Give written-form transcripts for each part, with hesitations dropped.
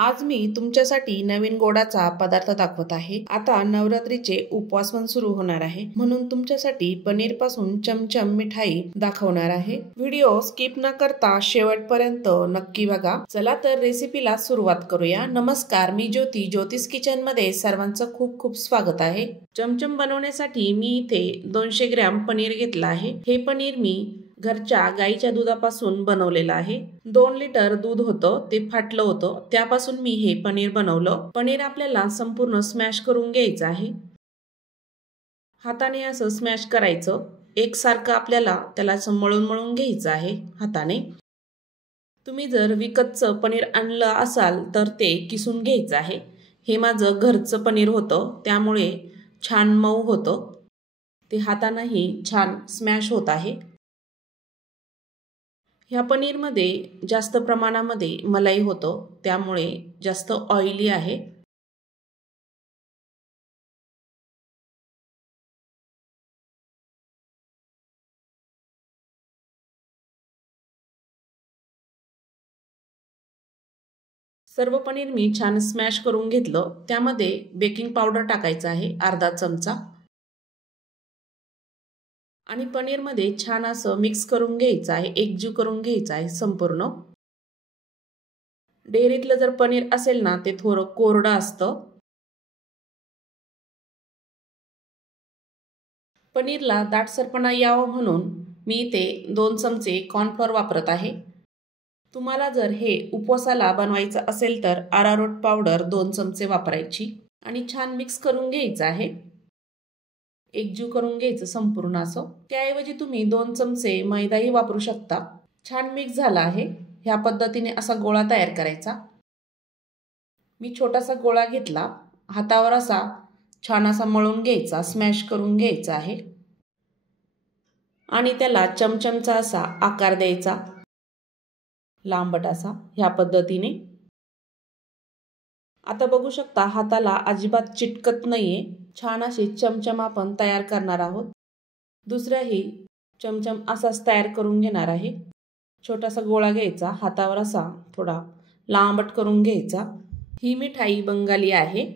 आज मी तुमच्यासाठी नवीन गोडाचा पदार्थ दाखवत आहे। आता नवरात्रीचे उपवास पण सुरू होणार आहे, म्हणून तुमच्यासाठी पनीर पासून चमचम मिठाई दाखवणार आहे। व्हिडिओ स्किप न करता शेवटपर्यंत नक्की बघा। चला तर रेसिपीला सुरुवात करूया। नमस्कार, मी ज्योती, ज्योतिष किचन मध्ये सर्वांचं खूप खूप स्वागत आहे। चमचम बनवण्यासाठी मी इथे 200 ग्रॅम पनीर घेतला आहे। हे पनीर मी घरच्या गाईच्या दुधापासून बनवलेलं आहे। 2 लिटर दूध होतं, ते फाटलं होतं, त्यापासून मी हे पनीर बनवलं। पनीर आपल्याला संपूर्ण स्मॅश करून घ्यायचं आहे। हाताने असं स्मॅश करायचं, एकसारखं आपल्याला त्याला मळून मळून घ्यायचं आहे हाताने। तुम्ही जर विकतचं पनीर आणलं असाल तर ते किसून घ्यायचं आहे। हे माझं घरचं पनीर होतं, त्यामुळे छान मऊ होतं, ते हातानेही छान स्मॅश होत आहे। ह्या पनीरमध्ये जास्त प्रमाणामध्ये मलाई होतं, त्यामुळे जास्त ऑइली आहे। सर्व पनीर मी छान स्मॅश करून घेतलं। त्यामध्ये बेकिंग पावडर टाकायचं आहे अर्धा चमचा, आणि पनीरमध्ये छान असं मिक्स करून घ्यायचं आहे, एकजीव करून घ्यायचं आहे संपूर्ण। डेअरीतलं जर पनीर असेल ना, ते थोडं कोरडं असतं। पनीरला दाटसरपणा यावं म्हणून मी इथे 2 चमचे कॉर्नफ्लोअर वापरत आहे। तुम्हाला जर हे उपवासाला बनवायचं असेल तर अरारोट पावडर 2 चमचे वापरायची, आणि छान मिक्स करून घ्यायचं आहे, एकजीव करून घ्यायचं संपूर्ण असं। त्याऐवजी तुम्ही 2 चमचे मैदाही वापरू शकता। छान मिक्स झाला आहे। ह्या पद्धतीने असा गोळा तयार करायचा। मी छोटासा गोळा घेतला, हातावर असा छान असा मळून घ्यायचा, स्मॅश करून घ्यायचा आहे, आणि त्याला चमचमचा असा आकार द्यायचा, लांबट असा, ह्या पद्धतीने। आता बघू शकता हाताला अजिबात चिटकत नाहीये। छान असे चमचम आपण तयार करणार आहोत। दुसराही चमचम असाच तयार करून घेणार आहे। छोटासा गोळा घ्यायचा, हातावर असा थोडा लांबट करून घ्यायचा। ही मिठाई बंगाली आहे,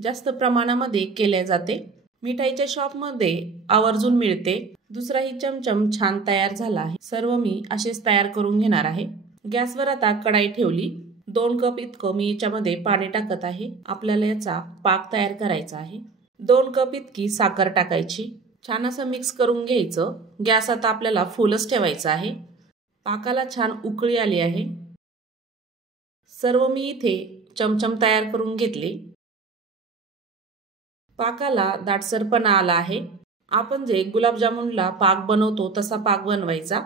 जास्त प्रमाणामध्ये केल्या जाते। मिठाईच्या शॉपमध्ये आवर्जून मिळते। दुसराही चमचम छान तयार झाला आहे। सर्व मी असेच तयार करून घेणार आहे। गॅसवर आता कढाई ठेवली। 2 कप इतकं मी याच्यामध्ये पाणी टाकत आहे। आपल्याला याचा पाक तयार करायचा आहे। 2 कप इतकी साखर टाकायची, छान असं मिक्स करून घ्यायचं। गॅस आता आपल्याला फुलच ठेवायचा आहे। पाकाला छान उकळी आली आहे। सर्व मी इथे चमचम तयार करून घेतले। पाकाला दाटसरपणा आला आहे। आपण जे गुलाबजामुनला पाक बनवतो तसा पाक बनवायचा।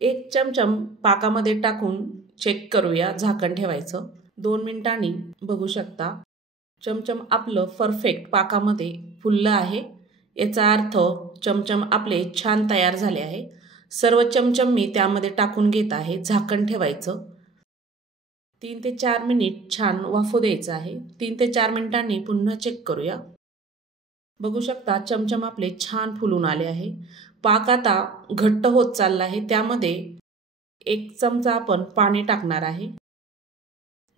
1 चमचम पाकामध्ये टाकून चेक करूया, झाकण ठेवायचं। 2 मिनिटांनी बघू शकता चमचम आपलं परफेक्ट पाकामध्ये फुललं आहे। याचा अर्थ चमचम आपले छान तयार झाले आहे। सर्व चमचम मी त्यामध्ये टाकून घेत आहे। झाकण ठेवायचं, 3 ते 4 मिनिट छान वाफू द्यायचं आहे। 3 ते 4 मिनिटांनी पुन्हा चेक करूया। बघू शकता चमचम आपले छान फुलून आले आहे। पाक आता घट्ट होत चालला आहे, त्यामध्ये 1 चमचा आपण पाणी टाकणार आहे।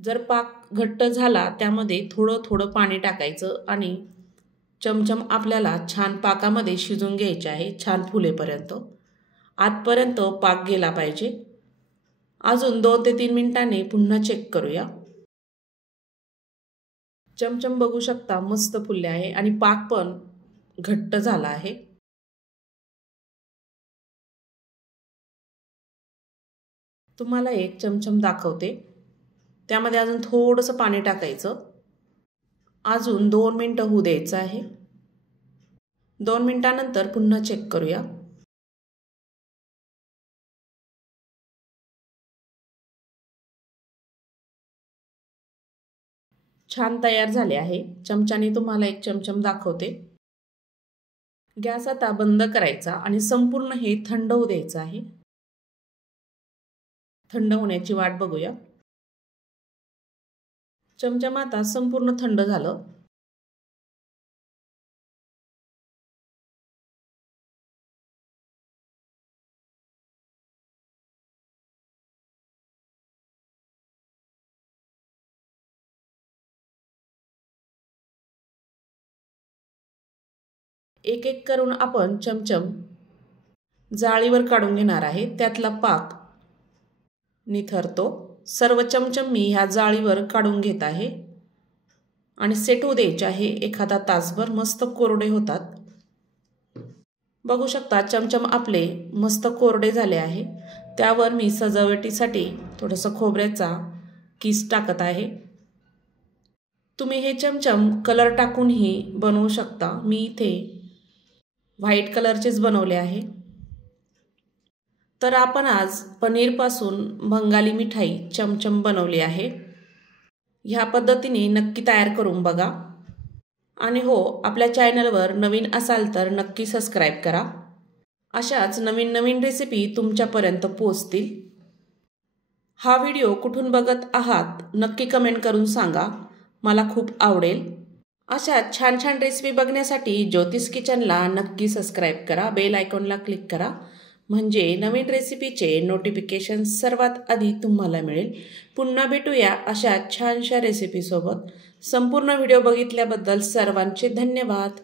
जर पाक घट्ट झाला त्यामध्ये थोडं थोडं पाणी टाकायचं, आणि चमचम आपल्याला छान पाकामध्ये शिजून घ्यायचे आहे, छान फुलेपर्यंत। आतपर्यंत पाक गेला पाहिजे। अजून 2 ते 3 मिनिटांनी पुन्हा चेक करूया। चमचम बघू शकता मस्त फुलले आहे, आणि पाक पण घट्ट झाला आहे। तुम्हाला 1 चमचम दाखवते, त्यामध्ये अजून थोडंसं पाणी टाकायचं। अजून 2 मिनिटं होऊ द्यायचं आहे। 2 मिनिटांनंतर पुन्हा चेक करूया। छान तयार झाले आहे। चमच्याने तुम्हाला 1 चमचम दाखवते। गॅस आता बंद करायचा, आणि संपूर्ण हे थंड होऊ द्यायचं आहे। थंड होण्याची वाट बघूया। चमचम आता संपूर्ण थंड झालं। एक एक करून आपण चमचम जाळीवर काढून घेणार आहे। त्यातला पाक निथरतो। सर्व चमचम मी ह्या जाळीवर काढून घेत आहे आणि सेट होऊ द्यायचे आहे एखादा तासभर, मस्त कोरडे होतात। बघू शकता चमचम आपले मस्त कोरडे झाले आहे। त्यावर मी सजावटीसाठी थोडंसं खोबऱ्याचा किस टाकत आहे। तुम्ही हे चमचम कलर टाकूनही बनवू शकता। मी इथे व्हाईट कलरचेच बनवले आहे। तर आपण आज पनीरपासून बंगाली मिठाई चमचम बनवली आहे। ह्या पद्धतीने नक्की तयार करून बघा आणि हो, आपल्या चॅनलवर नवीन असाल तर नक्की सबस्क्राईब करा। अशाच नवीन नवीन रेसिपी तुमच्यापर्यंत पोहोचतील। हा व्हिडिओ कुठून बघत आहात नक्की कमेंट करून सांगा, मला खूप आवडेल। अशा छान छान रेसिपी बघण्यासाठी ज्योतिष किचनला नक्की सबस्क्राईब करा, बेल आयकॉनला क्लिक करा, म्हणजे नवीन रेसिपीचे नोटिफिकेशन सर्वात आधी तुम्हाला मिळेल। पुन्हा भेटूया अशा छानशा रेसिपीसोबत। संपूर्ण व्हिडिओ बघितल्याबद्दल सर्वांचे धन्यवाद।